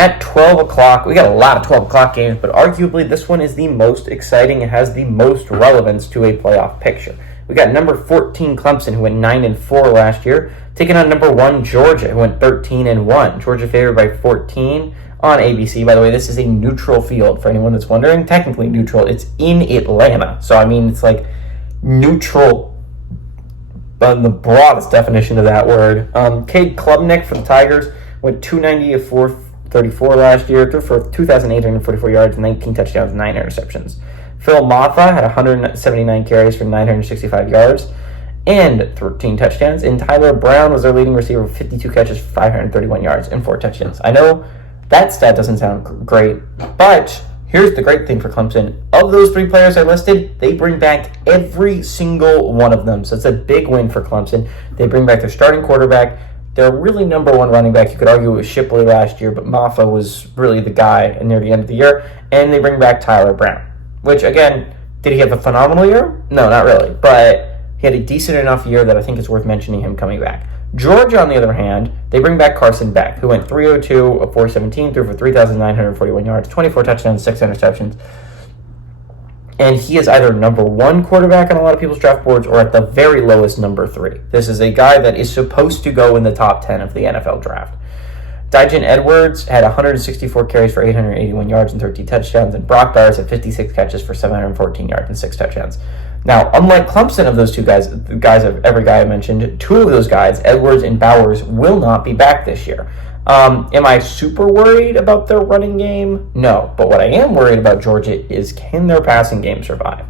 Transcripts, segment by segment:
At 12 o'clock, we got a lot of 12 o'clock games, but arguably this one is the most exciting and has the most relevance to a playoff picture. We got number 14 Clemson, who went 9-4 last year, taking on number 1 Georgia, who went 13-1. Georgia favored by 14 on ABC. By the way, this is a neutral field for anyone that's wondering. Technically neutral. It's in Atlanta, so I mean it's like neutral on the broadest definition of that word. Cade Klubnik for the Tigers went 290-434 last year, threw for 2,844 yards, 19 touchdowns, 9 interceptions. Phil Mafah had 179 carries for 965 yards and 13 touchdowns. And Tyler Brown was their leading receiver with 52 catches, 531 yards, and 4 touchdowns. I know that stat doesn't sound great, but here's the great thing for Clemson. Of those 3 players I listed, they bring back every single one of them. So it's a big win for Clemson. They bring back their starting quarterback, their really number 1 running back. You could argue it was Shipley last year, but Mafah was really the guy near the end of the year. And they bring back Tyler Brown, which, again, did he have a phenomenal year? No, not really. But he had a decent enough year that I think it's worth mentioning him coming back. Georgia, on the other hand, they bring back Carson Beck, who went 302-417, threw for 3,941 yards, 24 touchdowns, 6 interceptions. And he is either number 1 quarterback on a lot of people's draft boards or at the very lowest number 3. This is a guy that is supposed to go in the top 10 of the NFL draft. Dijon Edwards had 164 carries for 881 yards and 13 touchdowns, and Brock Bowers had 56 catches for 714 yards and 6 touchdowns. Now, unlike Clemson, of those 2 guys, the guys of every guy I mentioned, 2 of those guys, Edwards and Bowers, will not be back this year. Am I super worried about their running game? No. But what I am worried about Georgia is, can their passing game survive?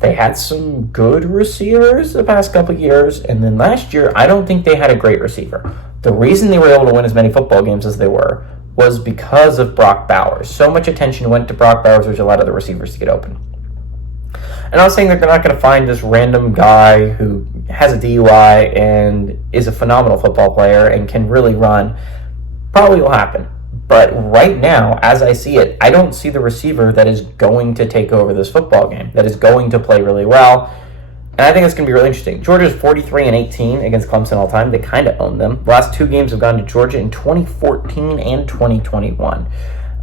They had some good receivers the past couple of years, and then last year, I don't think they had a great receiver. The reason they were able to win as many football games as they were was because of Brock Bowers. So much attention went to Brock Bowers, which allowed other receivers to get open. And I'm not saying that they're not going to find this random guy who has a DUI and is a phenomenal football player and can really run. Probably will happen. But right now, as I see it, I don't see the receiver that is going to take over this football game, that is going to play really well. And I think it's going to be really interesting. Georgia's 43-18 against Clemson all time. They kind of own them. The last 2 games have gone to Georgia in 2014 and 2021.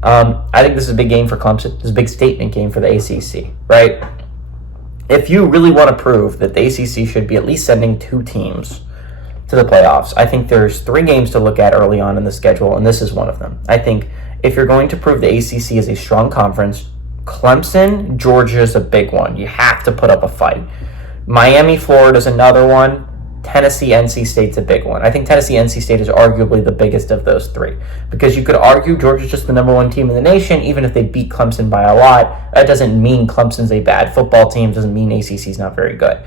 I think this is a big game for Clemson. This is a big statement game for the ACC, right? If you really want to prove that the ACC should be at least sending 2 teams to the playoffs, I think there's 3 games to look at early on in the schedule, and this is one of them. I think if you're going to prove the ACC is a strong conference, Clemson, Georgia is a big one. You have to put up a fight. Miami, Florida is another one. Tennessee, NC State's a big one. I think Tennessee, NC State is arguably the biggest of those 3. Because you could argue Georgia's just the number 1 team in the nation, even if they beat Clemson by a lot. That doesn't mean Clemson's a bad football team, doesn't mean ACC's not very good.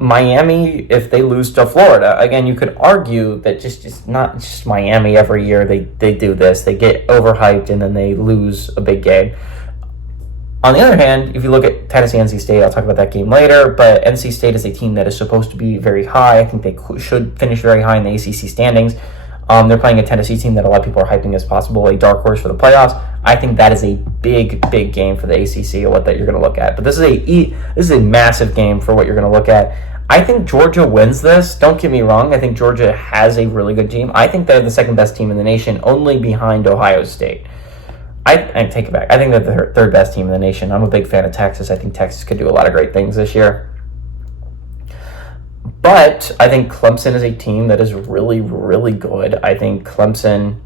Miami, if they lose to Florida, again, you could argue that just not just Miami every year. They do this. They get overhyped and then they lose a big game. On the other hand, if you look at Tennessee, NC State, I'll talk about that game later, but NC State is a team that is supposed to be very high. I think they should finish very high in the ACC standings. They're playing a Tennessee team that a lot of people are hyping as possible, a dark horse for the playoffs. I think that is a big, big game for the ACC, or what that you're going to look at. But this is a massive game for what you're going to look at. I think Georgia wins this. Don't get me wrong. I think Georgia has a really good team. I think they're the second best team in the nation, only behind Ohio State. I take it back. I think they're the 3rd best team in the nation. I'm a big fan of Texas. I think Texas could do a lot of great things this year. But I think Clemson is a team that is really, really good. I think Clemson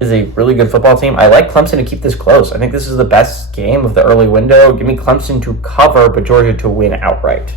is a really good football team. I like Clemson to keep this close. I think this is the best game of the early window. Give me Clemson to cover, but Georgia to win outright.